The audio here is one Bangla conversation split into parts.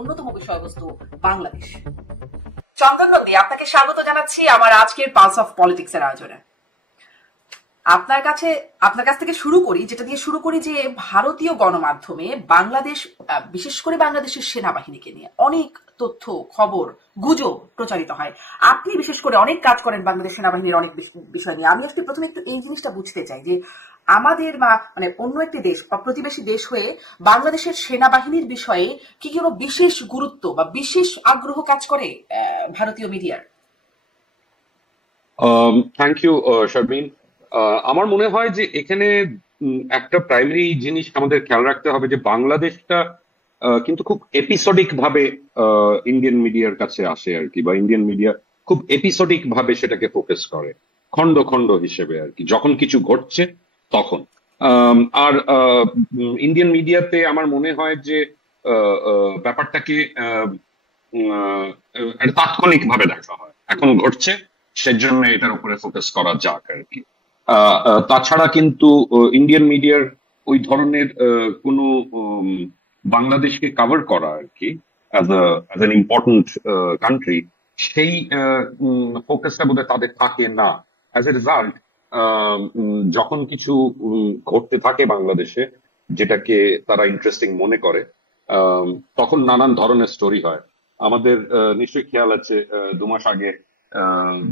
অন্যতম বিষয়বস্তু বাংলাদেশ। চন্দন নন্দী, আপনাকে স্বাগত জানাচ্ছি আমার আজকের পালস অফ পলিটিক্স এর আয়োজনে। আপনার কাছ থেকে শুরু করি, যেটা দিয়ে শুরু করি যে ভারতীয় গণমাধ্যমে বাংলাদেশ, বিশেষ করে বাংলাদেশের সেনাবাহিনীকে নিয়ে অনেক তথ্য, খবর, গুজব প্রচারিত হয়। আপনি বিশেষ করে অনেক কাজ করেন বাংলাদেশ সেনাবাহিনীর অনেক বিষয় নিয়ে। আমি আসলে প্রথমে একটু এই জিনিসটা বুঝতে চাই যে আমাদের মানে অন্য একটি দেশ বা প্রতিবেশী দেশ হয়ে বাংলাদেশের সেনাবাহিনীর বিষয়ে কি কোনো বিশেষ গুরুত্ব বা বিশেষ আগ্রহ কাজ করে ভারতীয় মিডিয়ার? Thank you Sharmin. আমার মনে হয় যে এখানে একটা প্রাইমারি জিনিস আমাদের খেয়াল রাখতে হবে যে বাংলাদেশটা কিন্তু খুব এপিসোডিক ভাবে ইন্ডিয়ান মিডিয়ার কাছে আসে আর কি, বা ইন্ডিয়ান মিডিয়া খুব এপিসোডিক ভাবে সেটাকে ফোকাস করে, খণ্ড খণ্ড হিসেবে আর কি, যখন কিছু ঘটছে তখন। আর ইন্ডিয়ান মিডিয়াতে আমার মনে হয় যে ব্যাপারটাকে তাৎক্ষণিক ভাবে দেখা হয়, এখন ঘটছে সেজন্য এটার উপরে ফোকাস করা যাক আর কি। তাছাড়া কিন্তু ইন্ডিয়ান মিডিয়ার ওই ধরনের কোনো বাংলাদেশকে কভার করা আর কি অ্যাজ অ্যান ইম্পর্টেন্ট কান্ট্রি, সেই ফোকাসটা বোধহয় তাদের থাকে না। অ্যাজ এ রেজাল্ট যখন কিছু ঘটতে থাকে বাংলাদেশে যেটাকে তারা ইন্টারেস্টিং মনে করে, তখন নানান ধরনের স্টোরি হয়। আমাদের নিশ্চয়ই খেয়াল আছে 2 মাস আগে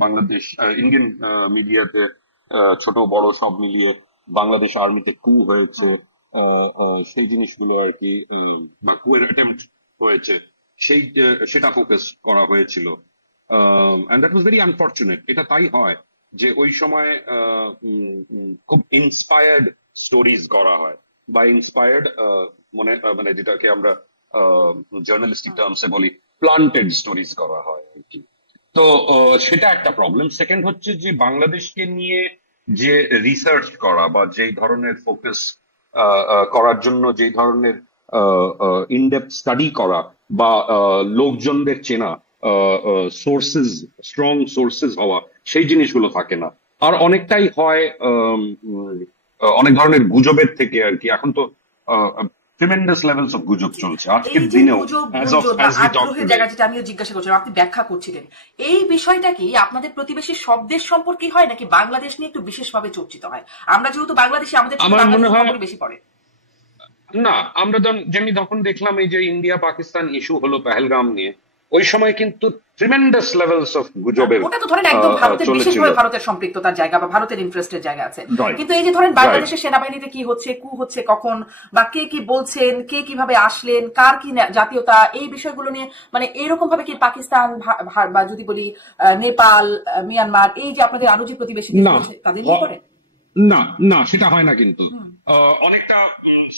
বাংলাদেশ ইন্ডিয়ান মিডিয়াতে ছোট বড় সব মিলিয়ে বাংলাদেশ আর্মিতে কু হয়েছে, সেই জিনিসগুলো আর কি, বা কুয়ের অ্যাটেম্পট হয়েছে, সেটা ফোকাস করা হয়েছিল। And that was very unfortunate. এটা তাই হয় যে ওই সময় খুব ইন্সপায়ার্ড স্টোরিজ করা হয়, বা ইন্সপায়ার্ড মানে যেটাকে আমরা জার্নালিস্টিক টার্মসে বলি প্লান্টেড স্টোরিজ করা হয় আর কি। তো সেটা একটা প্রবলেম। সেকেন্ড হচ্ছে যে বাংলাদেশকে নিয়ে যে রিসার্চ করা বা যেই ধরনের ফোকাস করার জন্য যেই ধরনের ইনডেপথ স্টাডি করা বা লোকজনদের চেনা, সোর্সেস, স্ট্রং সোর্সেস হওয়া, সেই জিনিসগুলো থাকে না। আর অনেকটাই হয় অনেক ধরনের গুজবের থেকে আর কি। এখন তো ট্রিমেন্ডাস লেভেলস অফ গুজব চলছে আজকের দিনেও। আগ্রহের জায়গা যেটা আমিও জিজ্ঞাসা করছিলাম, আপনি ব্যাখ্যা করছিলেন, এই বিষয়টা কি আপনাদের প্রতিবেশী সব দেশ সম্পর্কে হয় নাকি বাংলাদেশ নিয়ে একটু বিশেষভাবে চর্চিত হয়? আমরা যেহেতু বাংলাদেশি, আমাদের খবর বেশি পড়ে না। আমরা যেমনি তখন দেখলাম এই যে ইন্ডিয়া পাকিস্তান ইস্যু হলো পেহেলগাম নিয়ে, ওই সময় কিন্তু ট্রিমেন্ডাস লেভেলস অফ গুজবের, ওটা তো ধরেন একদম ভারতের, বিশেষভাবে ভারতের সম্পৃক্ততার জায়গা বা ভারতের ইন্টারেস্টের জায়গা আছে। কিন্তু এই যে ধরেন বাংলাদেশের সেনাবাহিনীতে কি হচ্ছে, কু হচ্ছে কখন, বা কে কি বলছেন, কে কিভাবে আসলেন, কার কি জাতীয়তা, এই বিষয়গুলো নিয়ে মানে এরকম ভাবে কি পাকিস্তান বা যদি বলি নেপাল, মিয়ানমার, এই যে আপনাদের আরো যে প্রতিবেশী দেশ আছে তাদের নিয়ে করে? না না, সেটা হয় না কিন্তু। অনেকটা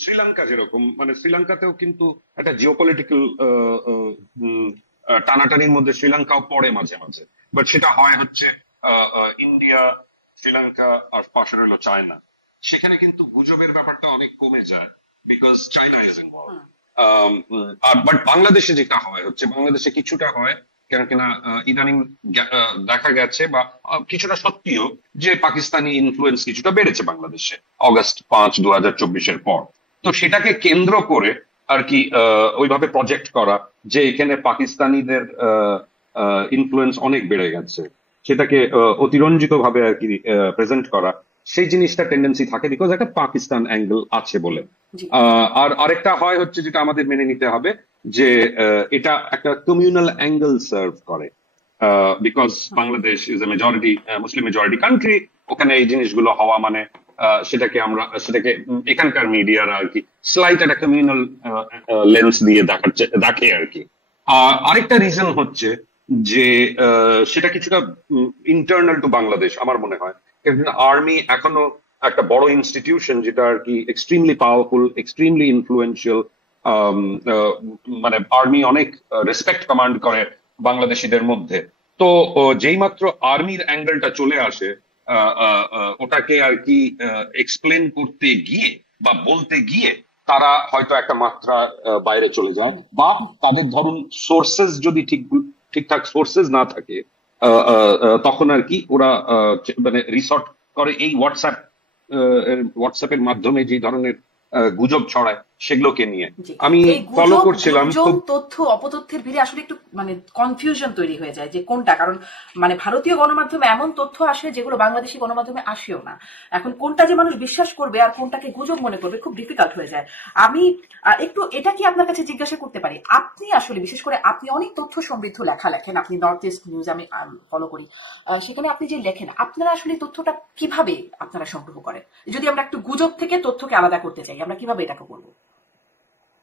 শ্রীলঙ্কা যেরকম, মানে শ্রীলঙ্কাতেও কিন্তু একটা জিওপলিটিক্যাল টানাটানির মধ্যে শ্রীলঙ্কাও পড়ে মাঝে মাঝে, বাট সেটা হয় হচ্ছে ইন্ডিয়া, শ্রীলঙ্কা আর পাশে রইল চায়না। সেখানে কিন্তু গুজবের ব্যাপারটা অনেক কমে যায়, বিকজ চায়না ইজ ইনভলভ। আর বাট বাংলাদেশে যেটা হয় হচ্ছে, বাংলাদেশে কিছুটা হয় কেন কিনা ইদানিং দেখা গেছে, বা কিছুটা সত্যিও, যে পাকিস্তানি ইনফ্লুয়েন্স কিছুটা বেড়েছে বাংলাদেশে অগস্ট 5, 2024 পর। তো সেটাকে কেন্দ্র করে আর কি ওইভাবে প্রজেক্ট করা যে এখানে পাকিস্তানিদের ইনফ্লুয়েন্স অনেক বেড়ে গেছে, সেটাকে অতিরঞ্জিত ভাবে আর কি প্রেজেন্ট করা, সেই জিনিসটা টেন্ডেন্সি থাকে, বিকজ একটা পাকিস্তান অ্যাঙ্গেল আছে বলে। আর আরেকটা হয় হচ্ছে, যেটা আমাদের মেনে নিতে হবে, যে এটা একটা কমিউনাল অ্যাঙ্গেল সার্ভ করে, because Bangladesh is a majority Muslim majority country. ওখানে এই জিনিসগুলো হওয়া মানে সেটাকে এখানকার মিডিয়ারা আর কি স্লাইট একটা কমিউনাল লেন্স দিয়ে দেখে আর কি। আরেকটা রিজন হচ্ছে যে সেটা কিছুটা ইন্টারনাল টু বাংলাদেশ আমার মনে হয়। আর্মি এখনো একটা বড় ইনস্টিটিউশন, যেটা আর কি এক্সট্রিমলি পাওয়ারফুল, এক্সট্রিমলি ইনফ্লুয়েন্সিয়াল। মানে আর্মি অনেক রেসপেক্ট কমান্ড করে বাংলাদেশিদের মধ্যে। তো যেই মাত্র আর্মির অ্যাঙ্গেলটা চলে আসে, ওটাকে আর কি এক্সপ্লেন করতে গিয়ে বা বলতে গিয়ে তারা হয়তো একটা মাত্রা বাইরে চলে যায়, বা তাদের ধরুন সোর্সেস যদি ঠিকঠাক সোর্সেস না থাকে, তখন আর কি ওরা মানে রিসর্ট করে এই হোয়াটসঅ্যাপের মাধ্যমে যে ধরনের গুজব ছড়ায়, সেগুলোকে নিয়ে জি। আমি এই ফলো গুজব করছিলাম গুঞ্জন খুব। তথ্য অপতথ্যের ভিড়ে আসলে একটু মানে কনফিউশন তৈরি হয়ে যায় যে কোনটা, কারণ মানে ভারতীয় গণমাধ্যমে এমন তথ্য আসে যেগুলো বাংলাদেশি গণমাধ্যমে আসেও না। এখন কোনটা যে মানুষ বিশ্বাস করবে আর কোনটাকে গুজব মনে করবে খুব ডিফিকাল্ট হয়ে যায়। আমি একটু এটা কি আপনার কাছে জিজ্ঞাসা করতে পারি, আপনি আসলে বিশেষ করে আপনি অনেক তথ্য সমৃদ্ধ লেখা লেখেন, আপনি নর্থ ইস্ট নিউজ আমি ফলো করি, সেখানে আপনি যে লেখেন আপনারা আসলে তথ্যটা কিভাবে আপনারা সংগ্রহ করেন? যদি আমরা একটু গুজব থেকে তথ্যকে আলাদা করতে চাই, আমরা কিভাবে এটাকে করবো?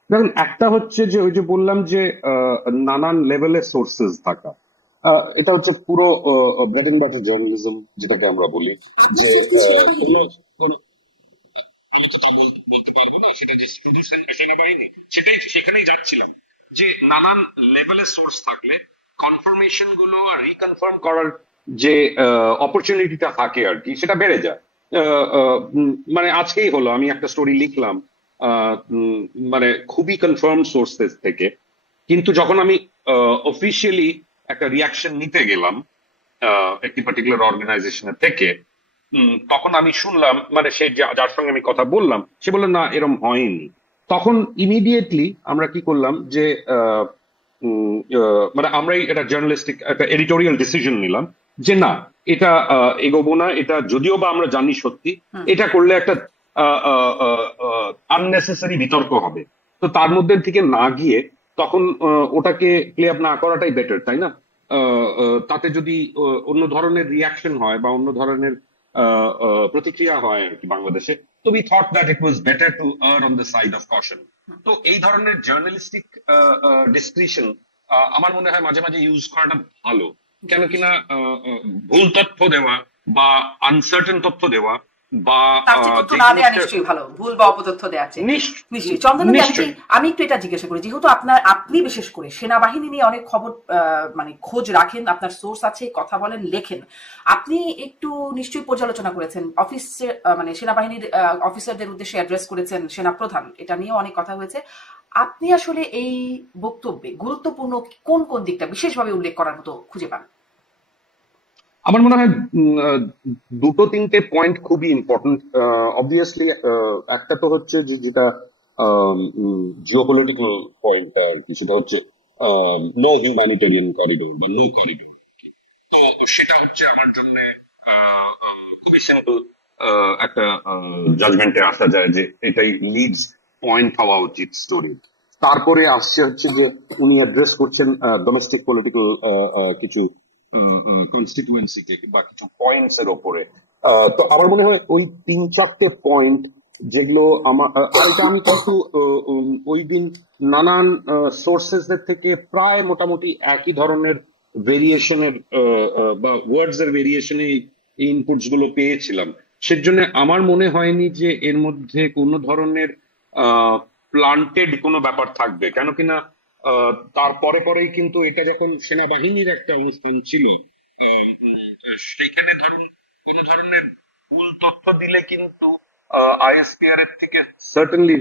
দেখুন, একটা হচ্ছে যে ওই যে বললাম যে নানান লেভেলের সোর্সেস থাকা, এটা হচ্ছে পুরো ব্রেড এন্ড বাটার জার্নালিজম যেটাকে আমরা বলি। আপনার যে সোর্স কি সেনাবাহিনী? কোনো কোনো আমি তো তা বলতে পারবো না সেটা যে শুধু সেনাবাহিনী, সেটাই সেখানেই যাচ্ছিলাম, যে নানান লেভেলের সোর্স থাকলে কনফার্মেশন গুলো আর রিকনফার্ম করার যে অপরচুনিটিটা থাকে আর কি, সেটা বেড়ে যায়। মানে আজকেই হলো, আমি একটা স্টোরি লিখলাম মানে খুবই কনফার্ম সোর্সেস থেকে, কিন্তু যখন আমি অফিসিয়ালি একটা রিয়াকশন নিতে গেলাম একটি পার্টিকুলার অর্গানাইজেশনের থেকে, তখন আমি শুনলাম, মানে সে যার সঙ্গে আমি কথা বললাম সে বললো না এরম হয়নি। তখন ইমিডিয়েটলি আমরা কি করলাম যে মানে আমরাই এটা জার্নালিস্টিক একটা এডিটোরিয়াল ডিসিশন নিলাম যে না, এটা এগোবো না, এটা যদিও বা আমরা জানি সত্যি, এটা করলে একটা আননেসেসারি বিতর্ক হবে। তো তার মধ্যে থেকে না গিয়ে তখন ওটাকে ক্লিয়ার আপ না করাটাই বেটার, তাই না? তাতে যদি অন্য ধরনের রিয়াকশন হয় বা অন্য ধরনের প্রতিক্রিয়া হয় আর কি বাংলাদেশে, তো we thought that it was better to err on the side of caution. তো এই ধরনের জার্নালিস্টিক ডিসক্রিশন আমার মনে হয় মাঝে মাঝে ইউজ করাটা ভালো। কেন কিনা ভুল তথ্য দেওয়া বা আনসার্টেন তথ্য দেওয়া বা তার চেয়ে তথ্য যে না দেওয়া জিনিসটা নিশ্চয়ই ভালো, ভুল বা অপতথ্য দেওয়ার চেয়ে। নিশ্চয়ই চন্দন, নিশ্চয়ই আমি একটু এটা জিজ্ঞাসা করি, যেহেতু আপনি বিশেষ করে সেনাবাহিনী নিয়ে অনেক খবর মানে খোঁজ রাখেন, আপনার সোর্স আছে, কথা বলেন, লেখেন, আপনি একটু নিশ্চয়ই পর্যালোচনা করেছেন অফিসে, মানে সেনাবাহিনীর অফিসারদের উদ্দেশ্যে অ্যাড্রেস করেছেন সেনাপ্রধান, এটা নিয়েও অনেক কথা হয়েছে। আপনি আসলে এই বক্তব্যে গুরুত্বপূর্ণ কোন কোন দিকটা বিশেষভাবে উল্লেখ করার মতো খুঁজে পান? আমার মনে হয় দুটো তিনটে পয়েন্ট খুবই ইম্পর্টেন্ট। অবভিয়াসলি একটা তো হচ্ছে যে যেটা জিওপলিটিক্যাল পয়েন্ট আর কি, সেটা হচ্ছে নো হিউম্যানিটেরিয়ান করিডোর বা নো করিডোর আর কি। তো সেটা হচ্ছে আমার জন্য খুবই সিম্পল একটা জাজমেন্টে আসা যায় যে এটাই লিডস পয়েন্ট হওয়া উচিত স্টোরি। তারপরে আসছে হচ্ছে যে উনি অ্যাড্রেস করছেন ডোমেস্টিক পলিটিক্যাল কিছু কনস্টিটুয়েন্সিকে বা কিছু পয়েন্টস এর ওপরে। তো আমার মনে হয় ওই তিন চারটে পয়েন্ট যেগুলো আমার, আর এটা আমি কিন্তু ওই দিন নানান সোর্সেস থেকে প্রায় মোটামুটি একই ধরনের ভেরিয়েশনের বা ওয়ার্ডস এর ভেরিয়েশনে এই ইনপুটস গুলো পেয়েছিলাম। সেজন্য আমার মনে হয়নি যে এর মধ্যে কোনো ধরনের প্লান্টেড কোনো ব্যাপার থাকবে। কেন কিনা তারপরে পরেই কিন্তু এটা যখন সেনাবাহিনীর একটা অনুষ্ঠান ছিল, সেইখানে ধরুন কোন ধরনের ভুল তথ্য দিলে কিন্তু আইএসপিআর এর থেকে সার্টেনলি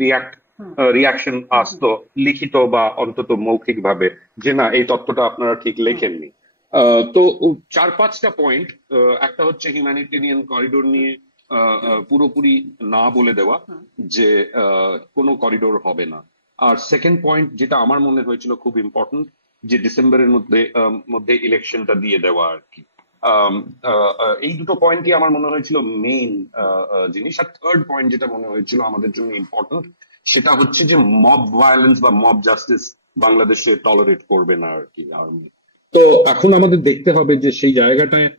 রিয়াকশন আসতো, লিখিত বা অন্তত মৌখিক ভাবে, যে না এই তথ্যটা আপনারা ঠিক লেখেননি। তো চার পাঁচটা পয়েন্ট, একটা হচ্ছে হিউম্যানিটেরিয়ান করিডোর নিয়ে পুরোপুরি না বলে দেওয়া যে কোনো করিডোর হবে না। আর সেকেন্ড পয়েন্ট যেটা আমার মনে হয়েছিল খুব ইম্পর্টেন্ট, যে ডিসেম্বরের মধ্যে ইলেকশনটা দিয়ে দেওয়া আর কি। এই দুটো পয়েন্টই আমার মনে হয়েছিল মেইন জিনিস। আর থার্ড পয়েন্ট যেটা মনে হয়েছিল আমাদের জন্য ইম্পর্টেন্ট, সেটা হচ্ছে যে মব ভায়োলেন্স বা মব জাস্টিস বাংলাদেশে টলারেট করবে না আর কি আর্মি। তো এখন আমাদের দেখতে হবে যে সেই জায়গাটায়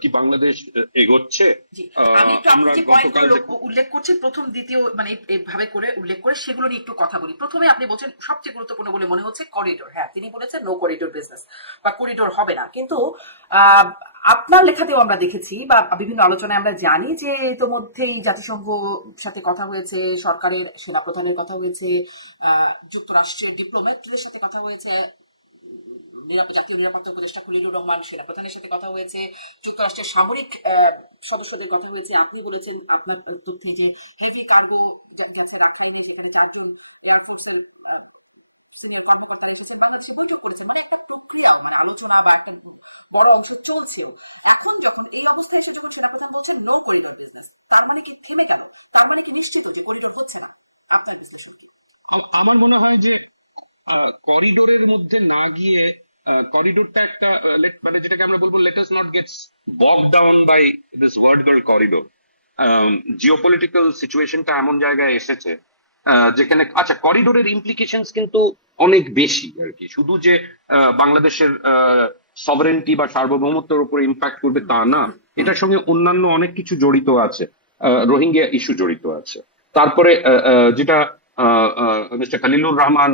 কি বাংলাদেশ এগোচ্ছে। জি, আমি একটু আপনি আমরা যে গতকাল পয়েন্টগুলো উল্লেখ করছেন প্রথম দ্বিতীয় মানে এইভাবে করে উল্লেখ করে সেগুলো নিয়ে একটু কথা বলি। প্রথমে আপনি বলছেন সবচেয়ে গুরুত্বপূর্ণ বলে মনে হচ্ছে করিডোর। হ্যাঁ, তিনি বলেছেন নো করিডোর বিজনেস বা করিডোর হবে না, কিন্তু আপনার লেখাতেও আমরা দেখেছি বা বিভিন্ন আলোচনায় আমরা জানি যে ইতোমধ্যেই জাতিসংঘ সাথে কথা হয়েছে, সরকারের সেনাপ্রধানের কথা হয়েছে, যুক্তরাষ্ট্রের ডিপ্লোম্যাটদের সাথে কথা হয়েছে, জাতীয় নিরাপত্তা উপদেষ্টা খলিলুর রহমান সেনাপ্রধানের সাথে কথা হয়েছে, যুক্তরাষ্ট্রের সামরিক সদস্যদের কথা হয়েছে। আপনি বলেছেন আপনার তথ্যে যে হেভি কার্গো গেছে রাখাইনে, সেখানে 4 জন এয়ারফোর্সের সিনিয়র কর্মকর্তারা এসেছেন, বাংলাদেশে বৈঠক করেছেন, মানে একটা প্রক্রিয়াও মানে আলোচনা বা একটা বড় অংশ চলছেও। এখন যখন এই অবস্থায় এসে যখন সেনাপ্রধান বলছেন নো করিডোর বিজনেস, তার মানে কি থেমে গেল? তার মানে কি নিশ্চিত যে করিডোর হচ্ছে না? আপনার বিশ্লেষণ কি? আমার মনে হয় যে করিডোরের মধ্যে না গিয়ে করিডোরটা একটা মানে যেটাকে আমরা বলবো let us not gets bog down by this word called corridor. Geopolitical সিচুয়েশনটা এমন জায়গায় এসেছে যেখানে আচ্ছা করিডোরের ইমপ্লিকেশনস কিন্তু অনেক বেশি আর কি, শুধু যে বাংলাদেশের সভারেন্টি বা সার্বভৌমত্বের উপর ইম্প্যাক্ট করবে তা না, এটার সঙ্গে অন্যান্য অনেক কিছু জড়িত আছে। রোহিঙ্গা ইস্যু জড়িত আছে, তারপরে যেটা মিস্টার খলিলুর রহমান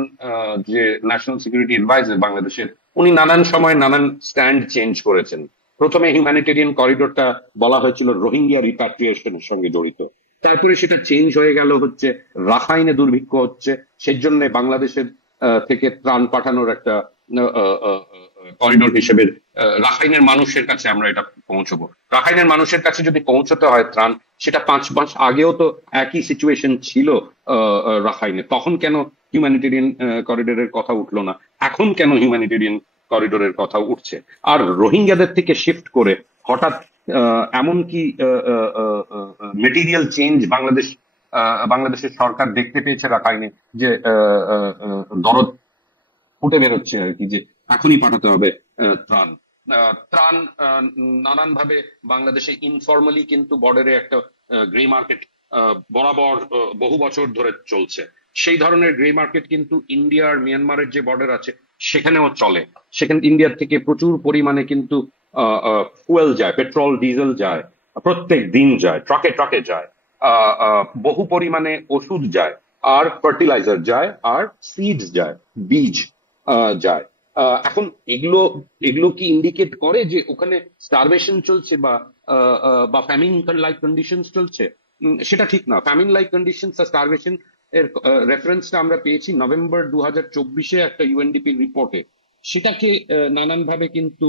যে ন্যাশনাল সিকিউরিটি অ্যাডভাইজার বাংলাদেশের, উনি নানান সময় নানান স্ট্যান্ড চেঞ্জ করেছেন। প্রথমে হিউম্যানিটেরিয়ান করিডোরটা বলা হয়েছিল রোহিঙ্গা রিপ্যাট্রিয়েশনের সঙ্গে জড়িত, তারপরে সেটা চেঞ্জ হয়ে গেল হচ্ছে রাখাইনে দুর্ভিক্ষ হচ্ছে সেই জন্য বাংলাদেশের থেকে ত্রাণ পাঠানোর একটা করিডোর হিসেবে রাখাইনের মানুষের কাছে আমরা এটা পৌঁছবো। রাখাইনের মানুষের কাছে যদি পৌঁছতে হয় ত্রাণ, সেটা 5 মাস আগেও তো একই সিচুয়েশন ছিল রাখাইনে, তখন কেন হিউম্যানিটেরিয়ান করিডোরের কথা উঠলো না? এখন কেন হিউম্যানিটেরিয়ান করিডোরের কথা উঠছে? আর রোহিঙ্গাদের থেকে শিফট করে হঠাৎ এমন কি মেটেরিয়াল চেঞ্জ বাংলাদেশের সরকার দেখতে পেয়েছে রাখাইনে, যে দরদ ফুটে বেরোচ্ছে আর কি, যে এখনই পাঠাতে হবে ত্রাণ। ত্রাণ নানান ভাবে বাংলাদেশে ইনফর্মালি কিন্তু বর্ডারে একটা গ্রে মার্কেট বরাবর বহু বছর ধরে চলছে। সেই ধরনের গ্রে মার্কেট কিন্তু ইন্ডিয়া আর মিয়ানমারের যে বর্ডার আছে সেখানেও চলে। সেখানে ইন্ডিয়ার থেকে প্রচুর পরিমাণে কিন্তু ফুয়েল যায়, পেট্রোল ডিজেল যায়, প্রত্যেক দিন যায়, ট্রাকে ট্রাকে যায়, বহু পরিমাণে ওষুধ যায়, আর ফার্টিলাইজার যায়, আর সিডস যায়, বীজ যায়। এখন এগুলো এগুলো কি ইন্ডিকেট করে যে ওখানে স্টারভেশন চলছে বা ফ্যামিন লাইক কন্ডিশনস চলছে? সেটা ঠিক না। ফ্যামিন লাইক কন্ডিশনস আর স্টারভেশন এর রেফারেন্সটা আমরা পেয়েছি নভেম্বর 2024 একটা ইউএনডিপি রিপোর্টে। সেটাকে নানান ভাবে কিন্তু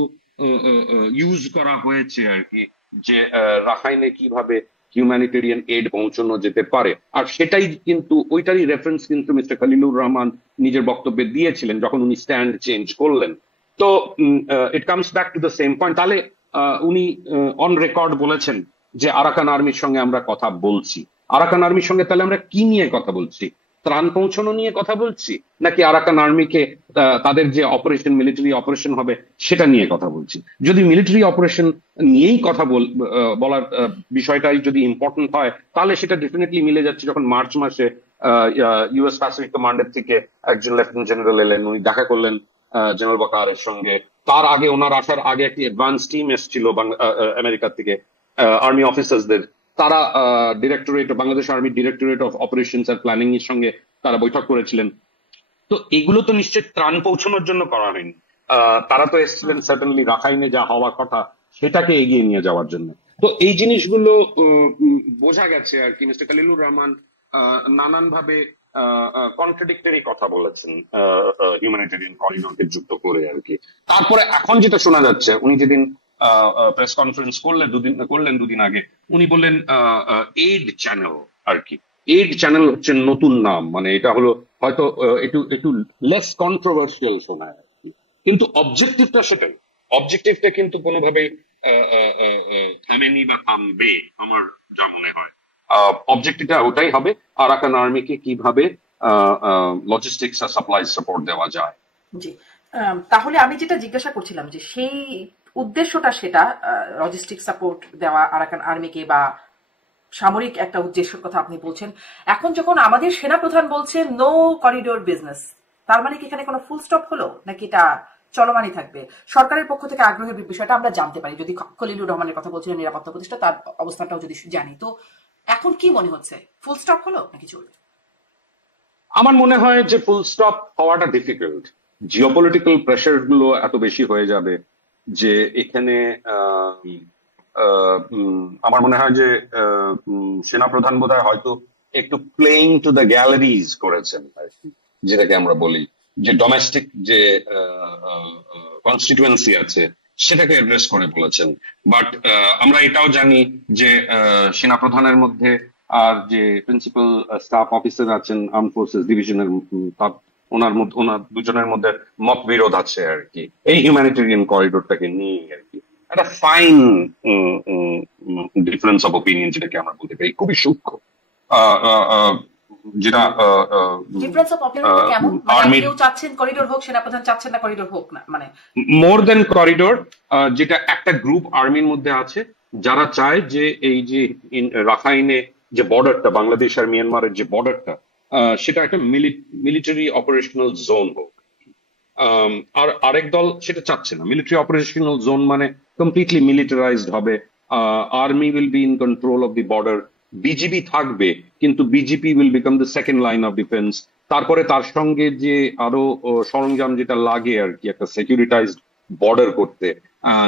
ইউজ করা হয়েছে আর কি, যে রাখাইনে কিভাবে হিউম্যানিটেরিয়ান এড পৌঁছানো যেতে পারে। আর সেটাই কিন্তু ওইটারই রেফারেন্স কিন্তু মিস্টার খলিলুর রহমান নিজের বক্তব্যে দিয়েছিলেন যখন উনি স্ট্যান্ড চেঞ্জ করলেন। তো it comes back to the same point. তাহলে উনি অন রেকর্ড বলেছেন যে আরাকান আর্মির সঙ্গে আমরা কথা বলছি। আরাকান আর্মির সঙ্গে তাহলে আমরা কি নিয়ে কথা বলছি? ত্রাণ পৌঁছানো নিয়ে কথা বলছি, নাকি আরাকান আর্মিকে তাদের যে অপারেশন, মিলিটারি অপারেশন হবে সেটা নিয়ে কথা বলছি? যদি মিলিটারি অপারেশন নিয়েই কথা বলার বিষয়টাই যদি ইম্পর্টেন্ট হয়, তাহলে সেটা ডেফিনেটলি মিলে যাচ্ছে যখন মার্চ মাসে ইউএস প্যাসিফিক কমান্ডের থেকে একজন লেফটেন্যান্ট জেনারেল এলেন, উনি দেখা করলেন জেনারেল ওয়াকারের সঙ্গে। তার আগে, ওনার আসার আগে একটি অ্যাডভান্স টিম এসেছিল আমেরিকা থেকে, আর্মি অফিসার্সদের। তারা Bangladesh army directorate of operations are planning এর সঙ্গে তারা বৈঠক করেছিলেন। তো এগুলো তো নিশ্চয়ই ত্রাণ পৌঁছানোর জন্য করা হয়নি। তারা তো এসেছিলেন সার্টেনলি রাখাইনে যা হওয়ার কথা সেটাকে এগিয়ে নিয়ে যাওয়ার জন্য। তো এই জিনিসগুলো বোঝা গেছে আর কি। মিস্টার খলিলুর রহমান নানান ভাবে কন্ট্রাডিক্টরি কথা বলেছেন হিউম্যানিটেরিয়ান করিডোরকে যুক্ত করে আর কি। তারপরে এখন যেটা শোনা যাচ্ছে, উনি যেদিন প্রেস কনফারেন্স করলেন দুদিন আগে, উনি বললেন এইড চ্যানেল আর কি। এইড চ্যানেল হচ্ছে নতুন নাম, মানে এটা হলো হয়তো একটু লেস কন্ট্রোভার্সিয়াল শোনায় আর কি, কিন্তু অবজেক্টিভটা সেটাই। অবজেক্টিভটা কিন্তু কোনোভাবেই থামেনি বা থামবে আমার যা মনে হয়। অবজেক্টিভটা ওটাই হবে, আরাকান আর্মিকে কিভাবে লজিস্টিক্স আর সাপ্লাই সাপোর্ট দেওয়া যায়। জি, তাহলে আমি যেটা জিজ্ঞাসা করছিলাম যে সেই উদ্দেশ্যটা, সেটা লজিস্টিক সাপোর্ট দেওয়া আরাকান আর্মিকে বা সামরিক একটা উদ্দেশ্যের কথা আপনি বলছেন। এখন যখন আমাদের সেনাপ্রধান বলছে নো করিডোর বিজনেস, তার মানে কি এখানে কোনো ফুল স্টপ হলো, নাকি এটা চলমানই থাকবে? সরকারের পক্ষ থেকে আগ্রহের বিষয়টা আমরা জানতে পারি, যদি খলিলুর রহমানের কথা বলছিলেন নিরাপত্তা উপদেষ্টা, তার অবস্থানটাও যদি জানি। তো এখন কি মনে হচ্ছে, ফুল স্টপ হলো নাকি চলবে? আমার মনে হয় যে ফুল স্টপ হওয়াটা ডিফিকাল্ট। জিওপলিটিক্যাল প্রেশার গুলো এত বেশি হয়ে যাবে যে এখানে আমার মনে হয় যে সেনাপ্রধান বোধহয় হয়তো একটু প্লেইং টু দ্য গ্যালারিজ করেছেন আর কি, যেটাকে আমরা বলি যে ডোমেস্টিক যে কনস্টিটুয়েন্সি আছে সেটাকে অ্যাড্রেস করে বলেছেন। বাট আমরা এটাও জানি যে সেনাপ্রধানের মধ্যে আর যে প্রিন্সিপাল স্টাফ অফিসার আছেন আর্ম ফোর্সেস ডিভিশনের, ওনার দুজনের মধ্যে মত বিরোধ আছে আর কি এই হিউম্যানিটেরিয়ান করিডোরটাকে নিয়ে আর কি। একটা ফাইন ডিফারেন্স অফ ওপিনিয়ন যেটাকে আমরা বলতে পারি, খুবই সূক্ষ্ম। যেটা ডিফারেন্স অফ অপিনিয়নটা কেমন? মানে আর্মির কেউ চাচ্ছেন করিডোর হোক, সেনাপ্রধান চাচ্ছেন না করিডোর হোক না, মানে মোর দেন করিডোর, যেটা একটা গ্রুপ আর্মির মধ্যে আছে যারা চায় যে এই যে রাখাইনে যে বর্ডারটা, বাংলাদেশ আর মিয়ানমারের যে বর্ডারটা, সেটা একটা মিলিটারি অপারেশনাল জোন হোক। আর আরেক দল সেটা চাচ্ছে না। মিলিটারি অপারেশনাল জোন মানে কমপ্লিটলি মিলিটারাইজড হবে, army will be in control of the border, BGB থাকবে কিন্তু BGP will become the second line of defence. তারপরে তার সঙ্গে যে আরো সরঞ্জাম যেটা লাগে আর কি একটা সিকিউরিটাইজড বর্ডার করতে,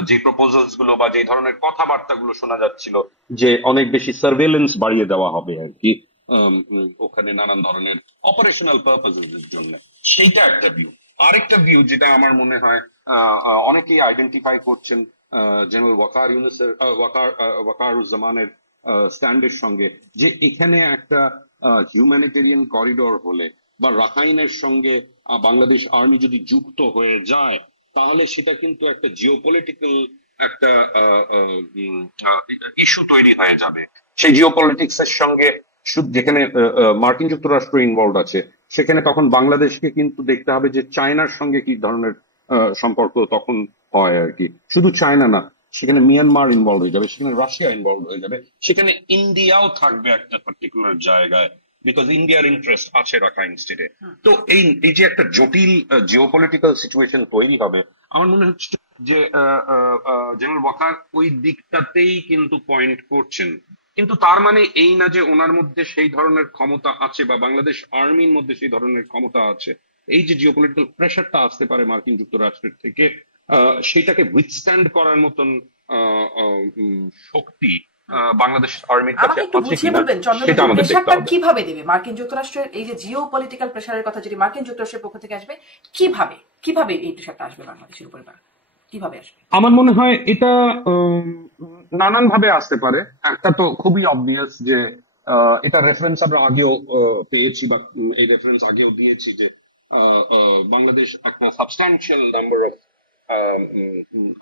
যে প্রপোজালস গুলো বা যে ধরনের কথাবার্তাগুলো শোনা যাচ্ছিল যে অনেক বেশি সার্ভেলেন্স বাড়িয়ে দেওয়া হবে আর কি ওখানে নানান ধরনের অপারেশনাল পারপাসের জন্য, সেইটা একটা ভিউ। আরেকটা ভিউ যেটা আমার মনে হয় অনেকেই আইডেন্টিফাই করছেন জেনারেল ওয়াকারুজ্জামানের স্ট্যান্ডের সঙ্গে, যে এখানে একটা হিউম্যানিটেরিয়ান করিডোর হলে বা রাখাইনের সঙ্গে বাংলাদেশ আর্মি যদি যুক্ত হয়ে যায় তাহলে সেটা কিন্তু একটা জিওপলিটিক্যাল একটা ইস্যু তৈরি হয়ে যাবে। সেই জিওপলিটিক্স এর সঙ্গে যেখানে মার্কিন যুক্তরাষ্ট্র ইনভলভ আছে, সেখানে তখন বাংলাদেশকে কিন্তু দেখতে হবে যে চায়নার সঙ্গে কি ধরনের সম্পর্ক তখন হয় আর কি। শুধু চায়না না, সেখানে মিয়ানমার ইনভলভ হয়ে যাবে, সেখানে রাশিয়া ইনভলভ হয়ে যাবে, সেখানে ইন্ডিয়াও থাকবে একটা পার্টিকুলার জায়গায়, বিকজ ইন্ডিয়ার ইন্টারেস্ট আছে রাখাইন স্টেটে। তো এই যে একটা জটিল জিওপলিটিক্যাল সিচুয়েশন তৈরি হবে, আমার মনে হচ্ছে যে জেনারেল ওয়াকার ওই দিকটাতেই কিন্তু পয়েন্ট করছেন। কিন্তু তার মানে এই না যে ওনার মধ্যে সেই ধরনের ক্ষমতা আছে বা বাংলাদেশ আর্মির মধ্যে সেই ধরনের ক্ষমতা আছে। এই যে জিওপলিটিক্যাল প্রেশারটা আসতে পারে মার্কিন যুক্তরাষ্ট্রের থেকে, সেটাকে উইথস্ট্যান্ড করার মতন শক্তি বাংলাদেশ আর্মির কাছে আমাকে একটু আছে বুঝিয়ে কিনা বলবেন সেটা চন্দ্রবাবু, আমাদের দেখতে প্রেশারটা হবে। কিভাবে দেবে মার্কিন যুক্তরাষ্ট্রের? এই যে জিও পলিটিক্যাল প্রেশারের কথা যদি মার্কিন যুক্তরাষ্ট্রের পক্ষ থেকে আসবে, কিভাবে কিভাবে এই প্রেশারটা আসবে বাংলাদেশের উপরে, কিভাবে আসবে? আমার মনে হয় এটা নানান ভাবে আসতে পারে। একটা তো খুবই অবভিয়াস যে এটা রেফারেন্স আমরা আগেও পেয়েছি বা এই রেফারেন্স আগেও দিয়েছি যে বাংলাদেশ একটা সাবস্ট্যান্সিয়াল নাম্বার অফ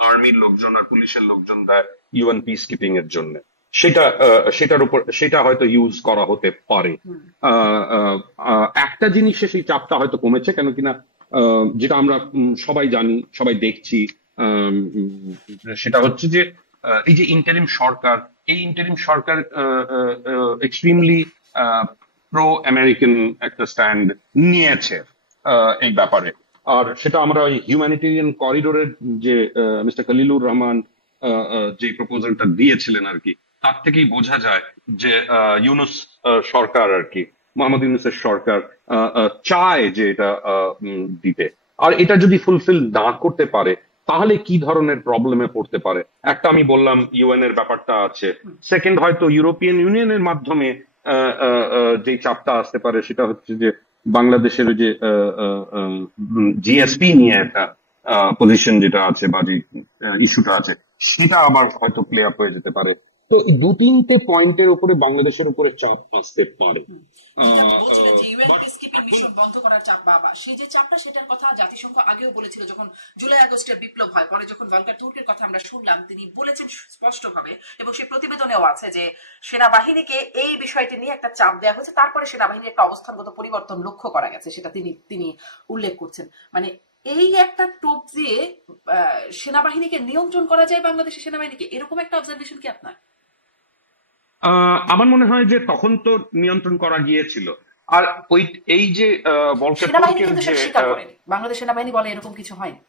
আর্মির লোকজন আর পুলিশের লোকজন দেয় ইউএন পিস কিপিং এর জন্য। সেটার উপর সেটা হয়তো ইউজ করা হতে পারে। একটা জিনিসে সেই চাপটা হয়তো কমেছে, কেন কিনা যেটা আমরা সবাই জানি, সবাই দেখছি, সেটা হচ্ছে যে এই যে ইন্টারিম সরকার, এই ইন্টারিম সরকার এক্সট্রিমলি প্রো আমেরিকান একটা স্ট্যান্ড নিয়েছে এই ব্যাপারে। আর সেটা আমরা ওই হিউম্যানিটেরিয়ান করিডোরের যে মিস্টার খলিলুর রহমান যে প্রপোজালটা দিয়েছিলেন আর কি, তার থেকেই বোঝা যায় যে ইউনুস সরকার আর কি, মোহাম্মদ ইউনুসের সরকার চায় যে এটা দিতে। আর এটা যদি ফুলফিল না করতে পারে তাহলে কি ধরনের প্রবলেমে পড়তে পারে। একটা আমি বললাম ইউএন এর ব্যাপারটা আছে, সেকেন্ড হয়তো ইউরোপিয়ান ইউনিয়নের মাধ্যমে যে চাপটা আসতে পারে সেটা হচ্ছে যে বাংলাদেশের ওই যে জিএসপি নিয়ে একটা পজিশন যেটা আছে বা যে ইস্যুটা আছে, সেটা আবার হয়তো প্লে আপ হয়ে যেতে পারে। তো এই দু তিনটে পয়েন্টের উপরে বাংলাদেশের উপরে চাপ আসতে পারে। বলছিলেন যে ইউএন বাট পিসকিপিং মিশন বন্ধ করার চাপ, বা সেই যে চাপটা, সেটার কথা জাতিসংঘ আগেও বলেছিল যখন জুলাই আগস্টের বিপ্লব হয়। পরে যখন ভলকার তুর্কের কথা আমরা শুনলাম, তিনি বলেছেন স্পষ্টভাবে, এবং সেই প্রতিবেদনেও আছে যে সেনাবাহিনীকে এই বিষয়টি নিয়ে একটা চাপ দেওয়া হয়েছে, তারপরে সেনাবাহিনীর একটা অবস্থানগত পরিবর্তন লক্ষ্য করা গেছে, সেটা তিনি উল্লেখ করছেন। মানে এই একটা টোপ দিয়ে সেনাবাহিনীকে নিয়ন্ত্রণ করা যায়, বাংলাদেশের সেনাবাহিনীকে, এরকম একটা অবজারভেশন কি আপনার? আমার মনে হয় যে তখন তো নিয়ন্ত্রণ করা গিয়েছিল। আর ওই এই যে ভলকার সেনাবাহিনী তুর্কের কিন্তু যে সেটা স্বীকার করেনি, বাংলাদেশ সেনাবাহিনী বলে এরকম কিছু হয়নি।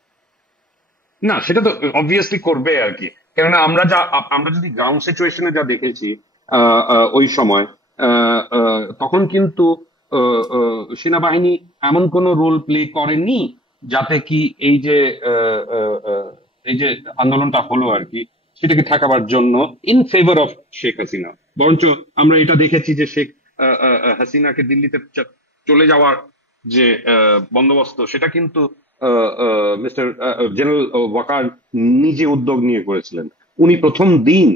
না, সেটা তো অবভিয়াসলি করবে আর কি, কেননা আমরা যদি গ্রাউন্ড সিচুয়েশনে যা দেখেছি ওই সময়, তখন কিন্তু সেনাবাহিনী এমন কোনো রোল প্লে করেনি যাতে কি এই যে আন্দোলনটা হলো আর কি, সেটাকে ঠেকাবার জন্য in favour of Sheikh Hasina. বরঞ্চ আমরা এটা দেখেছি যে শেখ হাসিনাকে দিল্লিতে চলে যাওয়ার যে বন্দোবস্ত, সেটা কিন্তু মিস্টার জেনারেল ওয়াকার নিজে উদ্যোগ নিয়ে করেছিলেন। উনি প্রথম দিন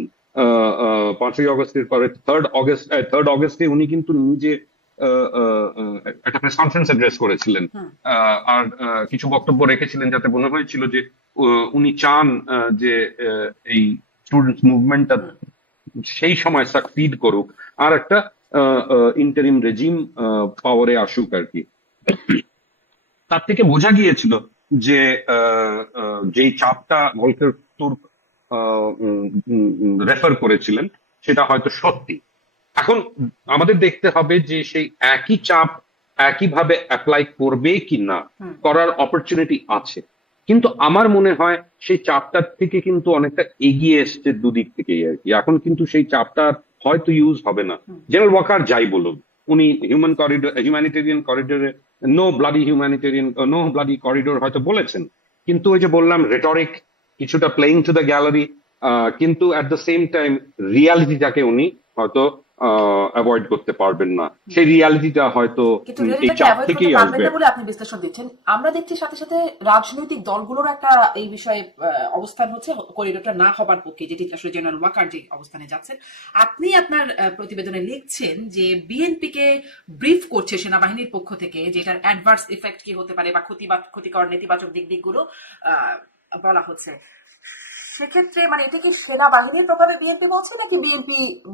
5ই অগস্টের পরে 3rd অগস্টে উনি কিন্তু নিজে একটা প্রেস কনফারেন্স অ্যাড্রেস করেছিলেন, আর কিছু বক্তব্য রেখেছিলেন যাতে মনে হয়েছিল যে উনি চান যে এই স্টুডেন্টস মুভমেন্টটা সেই সময় সাকসিড করুক। আর একটা ইন্টারিম রেজিম পাওয়ারে আসুক আর কি। তার থেকে বোঝা গিয়েছিল যে যেই চাপটা ভলকের তুর্ক রেফার করেছিলেন সেটা হয়তো সত্যি। এখন আমাদের দেখতে হবে যে সেই একই চাপ একইভাবে অ্যাপ্লাই করবে কি না, করার অপরচুনিটি আছে। কিন্তু আমার মনে হয় সেই চাপটার থেকে কিন্তু অনেকটা এগিয়ে এসছে দুদিক থেকেই আর কি। এখন কিন্তু সেই চাপটা হয়তো ইউজ হবে না। জেনারেল ওয়াকার যাই বলুন, উনি হিউম্যানিটেরিয়ান করিডোরে নো ব্লাডি করিডোর হয়তো বলেছেন, কিন্তু ওই যে বললাম রেটরিক, কিছুটা প্লেইং টু দ্য গ্যালারি, কিন্তু অ্যাট দ্য সেম টাইম রিয়ালিটিটাকে উনি হয়তো অ্যাভয়েড করতে পারবেন না। সেই রিয়ালিটিটা হয়তো এই চাপ থেকেই আসবে বলে আপনি বিশ্লেষণ দিচ্ছেন। আমরা দেখছি সাথে সাথে রাজনৈতিক দলগুলোর একটা এই বিষয়ে অবস্থান হচ্ছে করিডোরটা না হবার পক্ষে, যেটি আসলে জেনারেল ওয়াকার যে অবস্থানে যাচ্ছেন। আপনি আপনার প্রতিবেদনে লিখছেন যে বিএনপি কে ব্রিফ করছে সেনাবাহিনীর পক্ষ থেকে, যে এটার অ্যাডভার্স ইফেক্ট কি হতে পারে বা ক্ষতিকর নেতিবাচক দিকগুলো বলা হচ্ছে। সেক্ষেত্রে মানে এটি কি সেনাবাহিনীর প্রভাবে বিএনপি বলছে, নাকি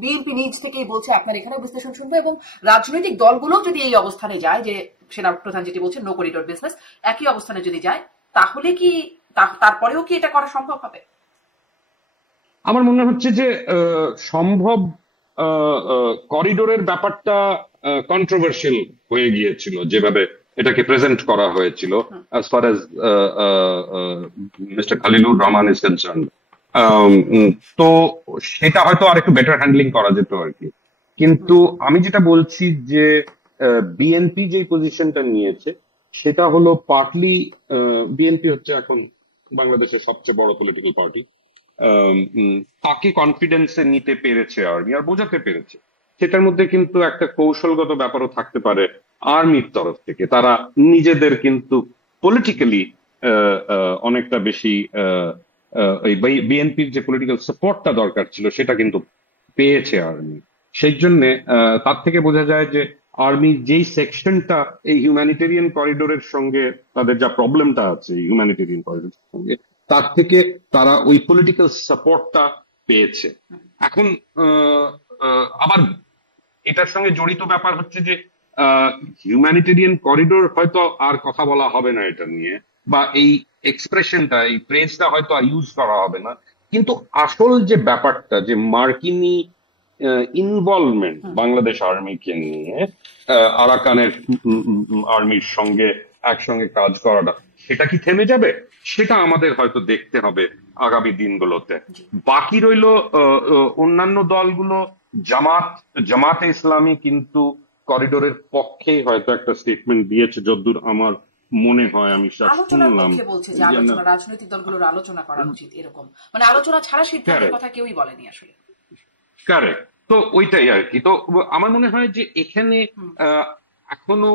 বিএনপি নিজ থেকেই বলছে? আপনার এখানেও বিশ্লেষণ শুনবো। এবং রাজনৈতিক দলগুলো যদি এই অবস্থানে যায় যে সেনা প্রধান যেটি বলছেন নো করিডোর বিজনেস, একই অবস্থানে যদি যায়, তাহলে কি তারপরেও কি এটা করা সম্ভব হবে? আমার মনে হচ্ছে যে সম্ভব। করিডোরের ব্যাপারটা কন্ট্রোভার্সিয়াল হয়ে গিয়েছিল যেভাবে এটাকে প্রেজেন্ট করা হয়েছিল as far as mister Khalilur Rahman is concern. তো সেটা হয়তো আর একটু বেটার হ্যান্ডলিং করা যেত আর কি। কিন্তু আমি যেটা বলছি যে বিএনপি যে পজিশনটা নিয়েছে সেটা হলো পার্টলি, বিএনপি হচ্ছে এখন বাংলাদেশের সবচেয়ে বড় পলিটিক্যাল পার্টি, তাকে কনফিডেন্সে নিতে পেরেছে আর্মি আর বোঝাতে পেরেছে। সেটার মধ্যে কিন্তু একটা কৌশলগত ব্যাপারও থাকতে পারে আর্মির তরফ থেকে। তারা নিজেদের কিন্তু পলিটিক্যালি অনেকটা বেশি বিএনপির যে পলিটিক্যাল সাপোর্টটা দরকার ছিল সেটা কিন্তু পেয়েছে আর্মি। সেই জন্য তার থেকে বোঝা যায় যে আর্মির যেই সেকশনটা এই হিউম্যানিটেরিয়ান করিডোরের সঙ্গে তাদের যা প্রবলেমটা আছে হিউম্যানিটেরিয়ান করিডোরের সঙ্গে, তার থেকে তারা ওই পলিটিক্যাল সাপোর্টটা পেয়েছে। এখন আবার এটার সঙ্গে জড়িত ব্যাপার হচ্ছে যে হিউম্যানিটেরিয়ান করিডোর হয়তো আর কথা বলা হবে না এটা নিয়ে, বা এই এক্সপ্রেশনটা, এই ফ্রেজটা হয়তো আর ইউজ করা হবে না। কিন্তু আসল যে ব্যাপারটা, যে মার্কিনী ইনভলভমেন্ট বাংলাদেশ আর্মিকে নিয়ে আরাকানের আর্মির সঙ্গে একসঙ্গে কাজ করাটা, সেটা কি থেমে যাবে? সেটা আমাদের হয়তো দেখতে হবে আগামী দিনগুলোতে। বাকি রইল অন্যান্য দলগুলো। জামাতে ইসলামী কিন্তু করিডোরের পক্ষেই হয়তো একটা স্টেটমেন্ট দিয়েছে যতদূর আমার মনে হয়। আমি শুনলাম বলছে যে আলোচনা, রাজনৈতিক দলগুলোর আলোচনা করা উচিত, এরকম মানে আলোচনা ছাড়া সিদ্ধান্তের কথা কেউই বলেনি আসলে। কারেক্ট। তো ওইটাই আর কি। তো আমার মনে হয় যে এখানে এখনো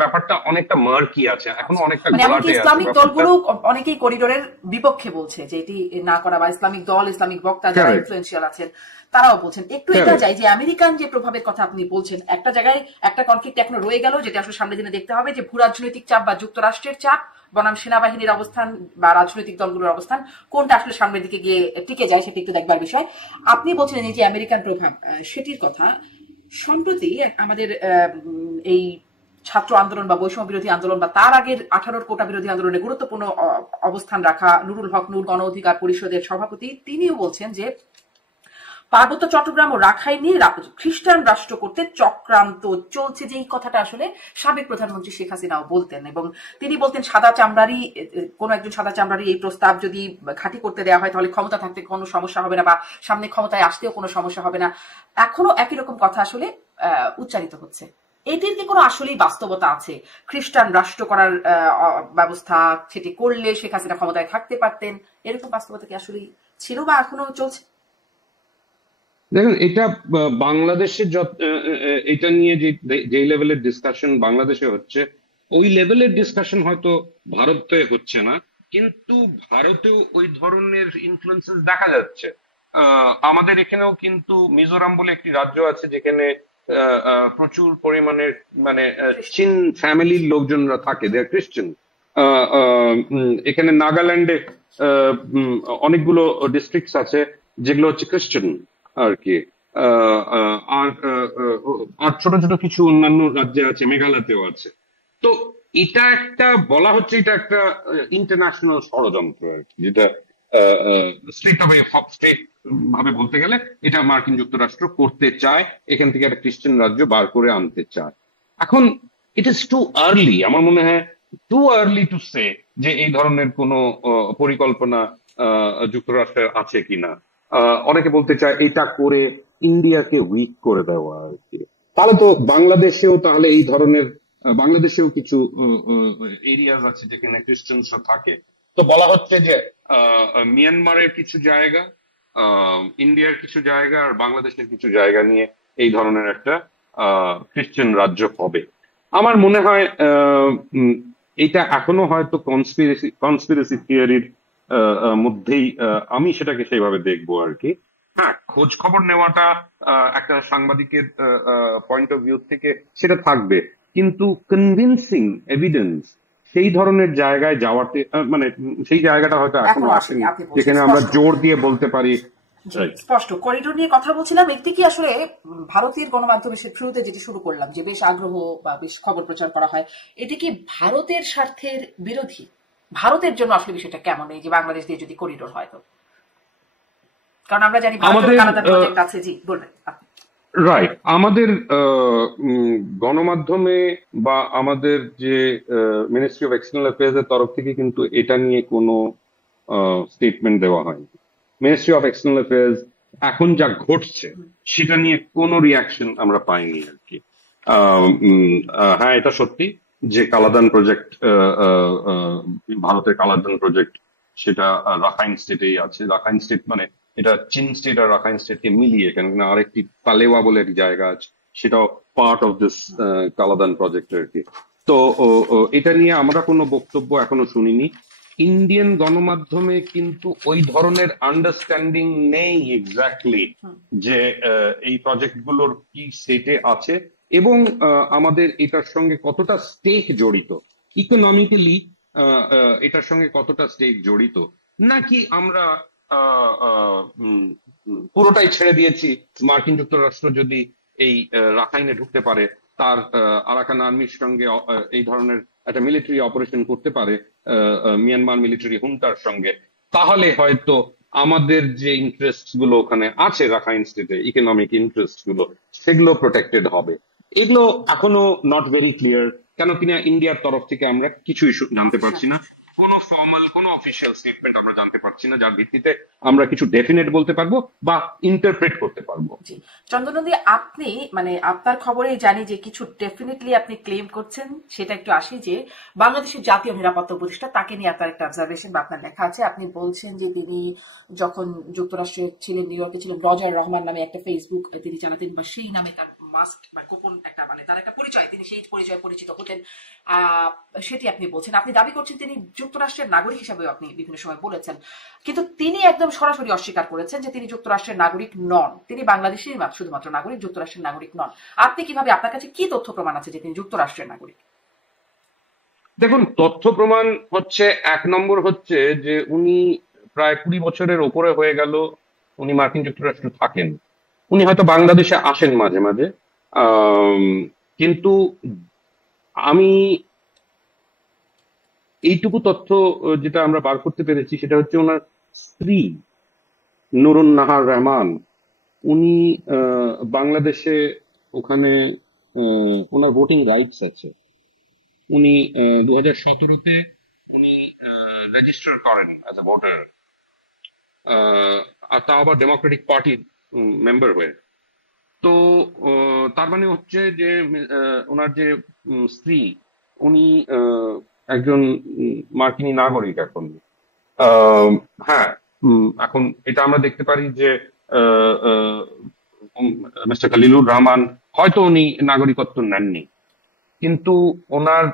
ব্যাপারটা অনেকটা মার্কি আছে, এখনো অনেকটা ঘোলাটে আছে। ইসলামিক দলগুলো অনেকেই করিডোরের বিপক্ষে বলছে যে এটি না করা, বা ইসলামিক দল, ইসলামিক বক্তা যারা ইনফ্লুয়েন্সিয়াল আছেন তারাও বলছেন। একটু এটা যায় যে আমেরিকান যে প্রভাবের কথা আপনি বলছেন, একটা জায়গায় একটা কনফ্লিক্ট এখনো রয়ে গেল, যেটা আসলে সামনের দিনে দেখতে হবে যে ভূ রাজনৈতিক চাপ বা যুক্তরাষ্ট্রের চাপ বনাম সেনাবাহিনীর অবস্থান বা রাজনৈতিক দলগুলোর অবস্থান, কোনটা আসলে সামনের দিকে গিয়ে টিকে যায় সেটা একটু দেখবার বিষয়। আপনি বলছিলেন এই যে আমেরিকান প্রভাব, সেটির কথা। সম্প্রতি আমাদের এই ছাত্র আন্দোলন বা বৈষম্য বিরোধী আন্দোলন বা তার আগের 18 কোটা বিরোধী আন্দোলনে গুরুত্বপূর্ণ অবস্থান রাখা নুরুল হক নূর, গণ অধিকার পরিষদের সভাপতি, তিনিও বলছেন যে পার্বত্য চট্টগ্রাম ও রাখাইনে খ্রিস্টান রাষ্ট্র করতে চক্রান্ত চলছে, যে এই কথাটা আসলে সাবেক প্রধানমন্ত্রী শেখ হাসিনাও বলতেন। এবং তিনি বলতেন সাদা চামড়ারই কোন একজন সাদা চামড়ারই এই প্রস্তাব যদি ঘাঁটি করতে দেওয়া হয় তাহলে ক্ষমতা থাকতে কোনো সমস্যা হবে না, বা সামনে ক্ষমতায় আসতেও কোনো সমস্যা হবে না। এখনো একই রকম কথা আসলে উচ্চারিত হচ্ছে। এটির কি কোনো আসলেই বাস্তবতা আছে? খ্রিস্টান রাষ্ট্র করার ব্যবস্থা, সেটি করলে শেখ হাসিনা ক্ষমতায় থাকতে পারতেন, এরকম বাস্তবতা কি আসলেই ছিল বা এখনো চলছে? দেখুন, এটা বাংলাদেশে এটা নিয়ে যে লেভেলের ডিসকাশন বাংলাদেশে হচ্ছে, ওই লেভেলের ডিসকাশন হয়তো ভারতে হচ্ছে না, কিন্তু ভারতেও ওই ধরনের ইনফ্লুয়েন্সেস দেখা যাচ্ছে। আমাদের এখানেও কিন্তু মিজোরাম বলে একটি রাজ্য আছে যেখানে প্রচুর পরিমাণের মানে চীন ফ্যামিলির লোকজনরা থাকে, দে আর খ্রিস্টান। এখানে নাগাল্যান্ডে অনেকগুলো ডিস্ট্রিক্টস আছে যেগুলো হচ্ছে খ্রিস্টান আর কি। আর আর ছোট ছোট কিছু অন্যান্য রাজ্যে আছে, মেঘালয়তেও আছে। তো এটা একটা বলা হচ্ছে এটা একটা ইন্টারন্যাশনাল ষড়যন্ত্র আর কি, যেটা স্ট্রেট ভাবে বলতে গেলে এটা মার্কিন যুক্তরাষ্ট্র করতে চায়, এখান থেকে একটা খ্রিস্টান রাজ্য বার করে আনতে চায়। এখন ইট ইজ টু আর্লি, আমার মনে হয় টু আর্লি টু সে যে এই ধরনের কোনো পরিকল্পনা যুক্তরাষ্ট্রের আছে কিনা। অনেকে বলতে চায় এটা করে ইন্ডিয়াকে উইক করে দেওয়া আর কি। তাহলে তো বাংলাদেশেও তাহলে এই ধরনের বাংলাদেশেও কিছু এরিয়াজ আছে যেখানে খ্রিস্টানসরা থাকে। তো বলা হচ্ছে যে মিয়ানমারের কিছু জায়গা, ইন্ডিয়ার কিছু জায়গা আর বাংলাদেশের কিছু জায়গা নিয়ে এই ধরনের একটা খ্রিস্টান রাজ্য হবে। আমার মনে হয় এটা এখনো হয়তো কনস্পিরেসি থিওরির মধ্যেই আমি সেটাকে সেইভাবে দেখবো আর কি। হ্যাঁ, খোঁজ খবর নেওয়াটা একটা সাংবাদিকের পয়েন্ট অফ ভিউ থেকে সেটা থাকবে, কিন্তু কনভিনসিং এভিডেন্স সেই ধরনের জায়গায় যাওয়াতে মানে সেই জায়গাটা হয়তো এখনো এখনো আসেনি, আসেনি আপনি বলছেন যেখানে আমরা স্পষ্ট। জোর দিয়ে বলতে পারি। জি, রাইট। স্পষ্ট করিডোর নিয়ে কথা বলছিলাম। একটি কি আসলে ভারতের গণমাধ্যমের শুরুতে যেটি শুরু করলাম যে বেশ আগ্রহ বা বেশ খবর প্রচার করা হয়, এটি কি ভারতের স্বার্থের বিরোধী? ভারতের জন্য আসলে বিষয়টা কেমন, এই যে বাংলাদেশ দিয়ে যদি করিডোর হয়? তো কারণ আমরা জানি ভারতের আমাদের কানাডার প্রজেক্ট আছে। জি, বলবেন আপনি। রাইট, আমাদের গণমাধ্যমে বা আমাদের যে মিনিস্ট্রি অফ এক্সটার্নাল অ্যাফেয়ার্স এর তরফ থেকে কিন্তু এটা নিয়ে কোনো স্টেটমেন্ট দেওয়া হয়নি। মিনিস্ট্রি অফ এক্সটার্নাল অ্যাফেয়ার্স এখন যা ঘটছে সেটা নিয়ে কোনো রিয়াকশন আমরা পাইনি আর কি। হ্যাঁ, এটা সত্যি যে কালাদান প্রজেক্ট, ভারতের কালাদান প্রজেক্ট, সেটা রাখাইন স্টেটেই আছে। রাখাইন স্টেট মানে এটা চীন স্টেট আর রাখাইন স্টেটকে মিলিয়ে, কেন না আরেকটি কালেওয়া বলে একটি জায়গা আছে, সেটাও part of this Kaladan project আর কি। তো এটা নিয়ে আমরা কোনো বক্তব্য এখনো শুনিনি। ইন্ডিয়ান গণমাধ্যমে কিন্তু ওই ধরনের আন্ডারস্ট্যান্ডিং নেই এক্স্যাক্টলি যে এই প্রজেক্ট গুলোর কি স্টেটে আছে এবং আমাদের এটার সঙ্গে কতটা স্টেক জড়িত, ইকোনমিক্যালি এটার সঙ্গে কতটা স্টেক জড়িত, নাকি আমরা পুরোটাই ছেড়ে দিয়েছি। মার্কিন যুক্তরাষ্ট্র যদি এই রাখাইনে ঢুকতে পারে, তার আরাকান আর্মির সঙ্গে এই ধরনের একটা মিলিটারি অপারেশন করতে পারে মিয়ানমার মিলিটারি হুন্টার সঙ্গে, তাহলে হয়তো আমাদের যে ইন্টারেস্ট গুলো ওখানে আছে রাখাইন স্টেটে, ইকোনমিক ইন্টারেস্ট গুলো, সেগুলো প্রোটেক্টেড হবে। এগুলো এখনো নট ভেরি ক্লিয়ার, কেন কিনা ইন্ডিয়ার তরফ থেকে আমরা কিছুই জানতে পারছি না। কোনো ফর্মাল কোনো অফিসিয়াল স্টেটমেন্ট আমরা জানতে পারছি না যার ভিত্তিতে আমরা কিছু ডেফিনেট বলতে পারবো বা ইন্টারপ্রেট করতে পারবো। জি, চন্দ্রনন্দী, আপনি মানে আপনার খবরেই জানি যে কিছু ডেফিনেটলি আপনি ক্লেম করছেন। সেটা একটু আসি যে বাংলাদেশের জাতীয় নিরাপত্তা উপদেষ্টা, তাকে নিয়ে আপনার একটা অবজারভেশন বা আপনার লেখা আছে। আপনি বলছেন যে তিনি যখন যুক্তরাষ্ট্রে ছিলেন, নিউ ইয়র্কে ছিলেন, রজার রহমান নামে একটা ফেসবুক তিনি চালাতেন, বা সেই নামে তার মাস্ট বা গোপন একটা মানে তার একটা পরিচয়, তিনি সেই পরিচয়ে পরিচিত হতেন। সেটি আপনি বলছেন। আপনি দাবি করছেন তিনি যুক্তরাষ্ট্রের নাগরিক হিসাবেও আপনি বিভিন্ন সময় বলেছেন, কিন্তু তিনি একদম সরাসরি অস্বীকার করেছেন যে তিনি যুক্তরাষ্ট্রের নাগরিক নন। তিনি বাংলাদেশের শুধুমাত্র নাগরিক, যুক্তরাষ্ট্রের নাগরিক নন। আপনি কিভাবে, আপনার কাছে কি তথ্য প্রমাণ আছে যে তিনি যুক্তরাষ্ট্রের নাগরিক? দেখুন, তথ্য প্রমাণ হচ্ছে, এক নম্বর হচ্ছে যে উনি প্রায় 20 বছরের ওপরে হয়ে গেল উনি মার্কিন যুক্তরাষ্ট্রে থাকেন। উনি হয়তো বাংলাদেশে আসেন মাঝে মাঝে, কিন্তু আমি এইটুকু তথ্য যেটা আমরা বার করতে পেরেছি সেটা হচ্ছে ওনার স্ত্রী নুরুন নাহার রহমান, উনি বাংলাদেশে ওখানে ওনার ভোটিং রাইটস আছে। উনি 2017-তে উনি রেজিস্টার করেন অ্যাজ এ ভোটার, আর তা আবার ডেমোক্রেটিক পার্টির মেম্বার হয়ে। তো তার মানে হচ্ছে যে ওনার যে স্ত্রী, উনি একজন মার্কিনী নাগরিক এখন। হ্যাঁ, এখন এটা আমরা দেখতে পারি যে মিস্টার খলিলুর রহমান হয়তো উনি নাগরিকত্ব নেননি, কিন্তু ওনার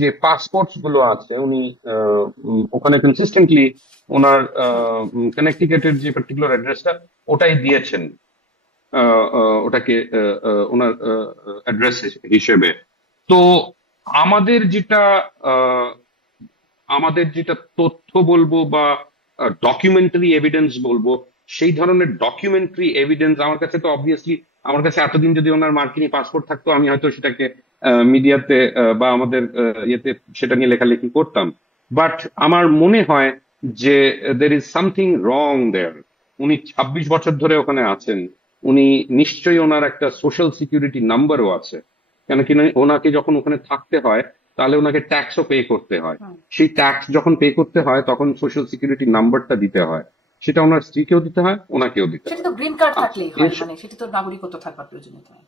যে পাসপোর্টস গুলো আছে উনি ওখানে কনসিস্টেন্টলি ওনার কানেক্টিকেটের যে পার্টিকুলার অ্যাড্রেসটা ওটাই দিয়েছেন, ওটাকে ওনার অ্যাড্রেস হিসেবে। তো আমাদের যেটা আমাদের যেটা তথ্য বলবো বা ডকুমেন্টারি এভিডেন্স বলবো, সেই ধরনের ডকুমেন্টারি এভিডেন্স আমার কাছে তো অবভিয়াসলি, আমার কাছে এতদিন যদি ওনার মার্কিনী পাসপোর্ট থাকতো আমি হয়তো সেটাকে মিডিয়াতে বা আমাদের ইয়েতে সেটা নিয়ে লেখালেখি করতাম। বাট আমার মনে হয় যে দের ইজ সামথিং রং দেয়ার। উনি 26 বছর ধরে ওখানে আছেন, উনি নিশ্চয়ই ওনার একটা সোশ্যাল সিকিউরিটি নাম্বারও আছে, কেন কি ওনাকে যখন ওখানে থাকতে হয় তাহলে ওনাকে ট্যাক্সও পে করতে হয়। সেই ট্যাক্স যখন পে করতে হয় তখন সোশ্যাল সিকিউরিটি নাম্বারটা দিতে হয়, সেটা ওনার স্ত্রীকেও দিতে হয়, ওনাকেও দিতে হয়। সেটা তো গ্রিন কার্ড থাকলেই হয়, মানে সেটা তো নাগরিকত্ব থাকার প্রয়োজনীয়তা নেই।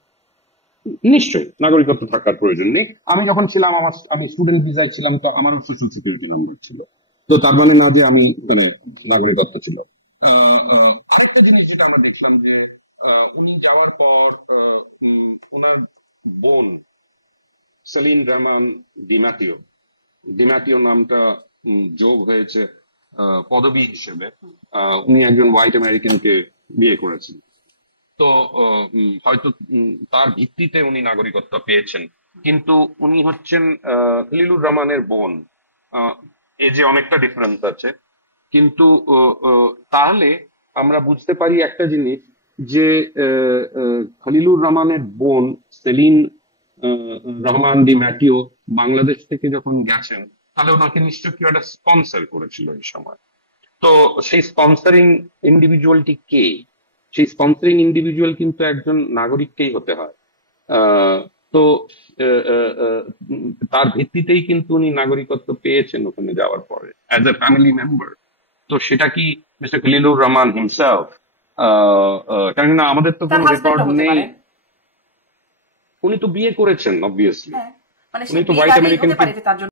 নিশ্চয়ই নাগরিকত্ব থাকার প্রয়োজন নেই। আমি যখন ছিলাম আমি স্টুডেন্ট ভিসায় ছিলাম, তো আমারও সোশ্যাল সিকিউরিটি নাম্বার ছিল, তো তার মানে না যে আমি মানে নাগরিকত্ব ছিল। আরেকটা জিনিস যেটা আমরা দেখলাম যে উনি যাওয়ার পর ওনার বোন সেলিন রহমান ডিম্যাটিও, ডিম্যাটিও নামটা যোগ হয়েছে পদবী হিসেবে। উনি একজন হোয়াইট আমেরিকানকে বিয়ে করেছেন, তো হয়তো তার ভিত্তিতে উনি নাগরিকত্ব পেয়েছেন। কিন্তু উনি হচ্ছেন খলিলুর রহমানের বোন, এজে অনেকটা ডিফারেন্স আছে। কিন্তু তাহলে আমরা বুঝতে পারি একটা জিনিস যে খলিলুর রহমানের বোন saline Rahman D Meteor Bangladesh থেকে যখন গেছেন তাহলে ওনাকে নিশ্চয় কেউ একটা স্পন্সর করেছিল এই সময়। তো সেই স্পন্সরিং ইন্ডিভিজুয়ালটি কে? সেই স্পন্সরিং ইন্ডিভিজুয়াল কিন্তু একজন নাগরিককেই হতে হয়। তো তার ভিত্তিতেই কিন্তু উনি নাগরিকত্ব পেয়েছেন ওখানে যাওয়ার পরে অ্যাজ এ ফ্যামিলি মেম্বার। তো সেটা কি মিস্টার খলিলুর রহমান হিমসেলফ? কেননা আমাদের তো কোনো রেকর্ড নেই। উনি তো বিয়ে করেছেন অবভিয়াসলি, মানে উনি তো হোয়াইট আমেরিকান। তার জন্য